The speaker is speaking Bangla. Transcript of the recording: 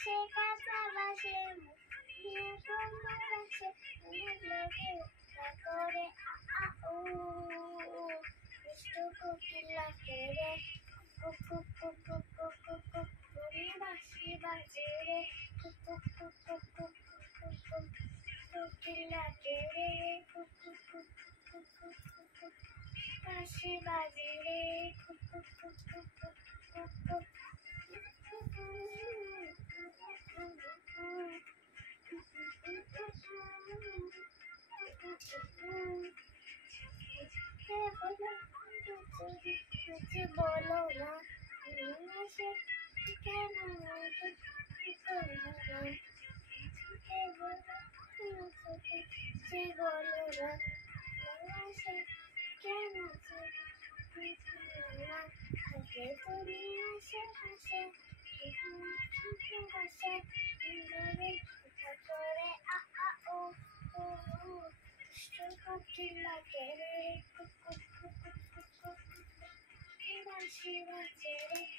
সে কাঁচা বাসে করে উ দুষ্টু কোকিলা কে রে cook cook cook cook cook cook cook করে বাঁশি বাজে রে cook cook cook cook cook cook cook কোকিলা কে রে cook cook cook cook cook cook cook বাঁশি বাজে রে cook cook cook cook cook cook cook मुझे बोलो ना से कहना मुझे बोलो ना से कहना हंसे दुनिया से हंसे हंसे करे आ ओ दुष्ट कोकिला के रे कुक कुक कुक कुक कुक बांशी बाजे रे